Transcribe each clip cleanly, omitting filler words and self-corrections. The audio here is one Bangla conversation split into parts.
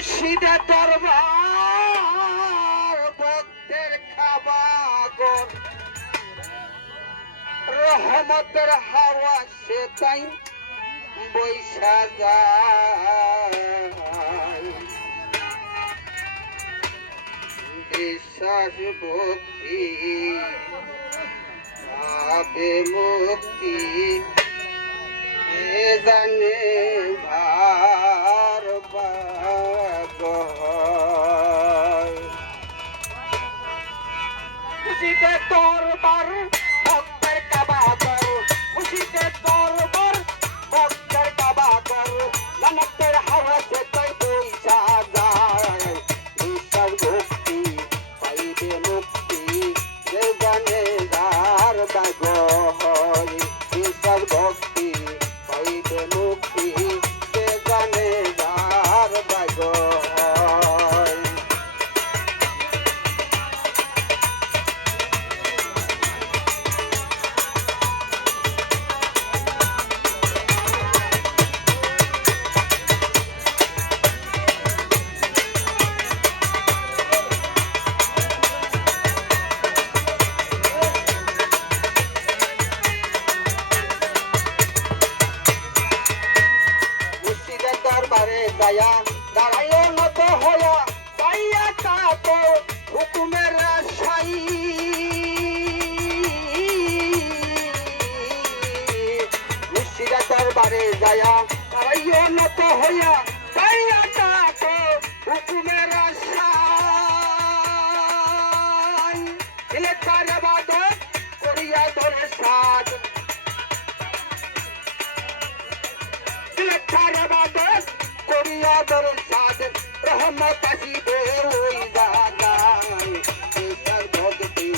মুর্শিদে দরবার ভক্তের খাবাগর রহমতের হাওয়া সে তাই বৈশা যায় বিশ্বাস ভক্তি পাবে মুক্তি এ জানে ভার মুর্শিদে দরবার ভক্তের কাবাগর মুর্শিদে দরবার ভক্তের কাবাগর রহমতের হাওয়া সে তাই বৈশা যায় বিশ্বাস ভক্তি পাইবে মুক্তি যে জানে যার বাগর বিশ্বাস ভক্তি পাইবে মুক্তি যে জানে যার বাগর দরবারে যায়া দাঁড়াইও নত হইয়া পাইয়া তাতো হুকুমের রাশাই মুর্শিদে দরবারে যায়া দাঁড়াইও নত হইয়া পাইয়া তাতো হুকুমের রাশাই দিলে তার ইবাদত করিয়া ধরে সাদ করিয়া ধরে সাদ রহমত আসিবে ওই জায়গায় বিশ্বাস ভক্তি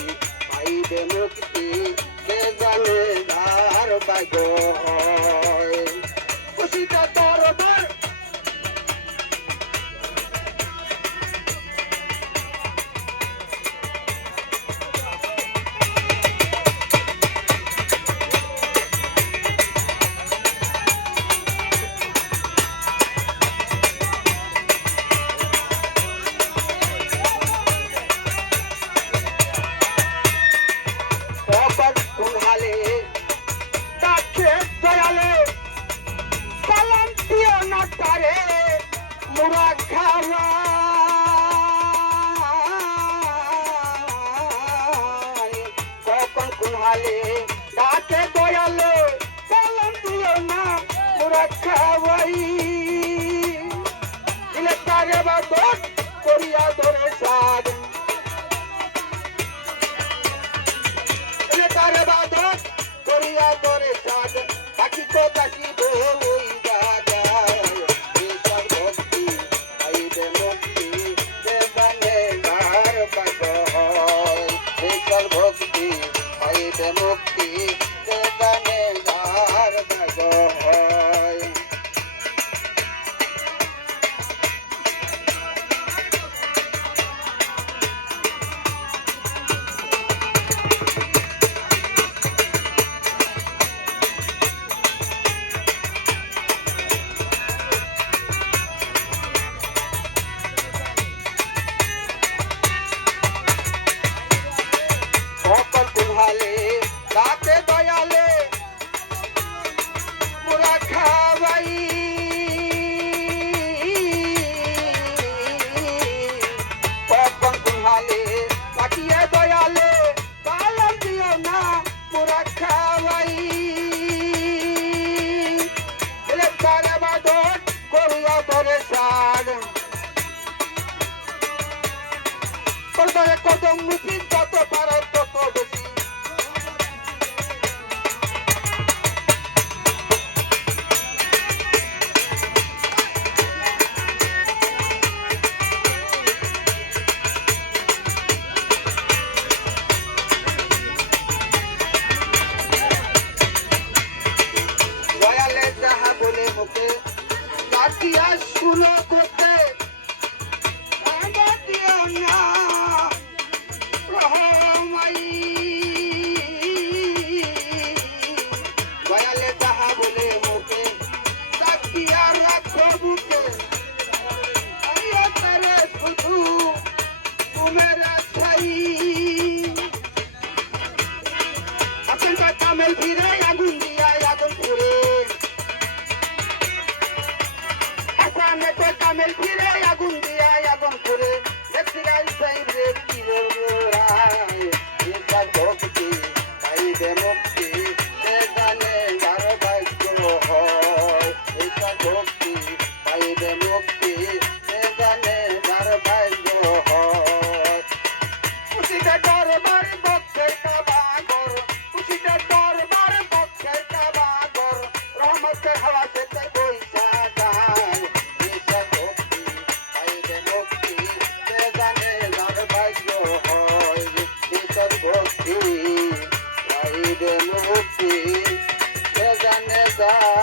পাইবে মুক্তি যে জানে যার বাগর মুর্শিদে দরবার ডাকে দয়ালে সালাম দিও না মুরা খাওয়াই দিলে তার ইবাদত করিয়া ধরে সাদ দিলে তার ইবাদত করিয়া ধরে সাদ বাকি তো কাশিবে ওই জায়গায় বিশ্বাস ভক্তি পাইবে মুক্তি যে জানে যার বাগর বিশ্বাস ভক্তি পাইবে মুক্তি যে জানে যার বাগর সকল কুহালে রাতে দয়ালে মুরা খাওয়াই সকল কুহালে কাটিয়ে দয়ালে সালাম দিও না মুরা খাওয়াই দিলে তার ইবাদত করিয়া ধরে সাদ করদরে কদম মুফিদ যত পারো তত বেশি দয়ালে যাহা বলে মুখে কাটিয়া শুনো করতে দিও না রহমাই দয়ালে যাহা বলে মুখে কাটিয়া রাখো বুকে যায়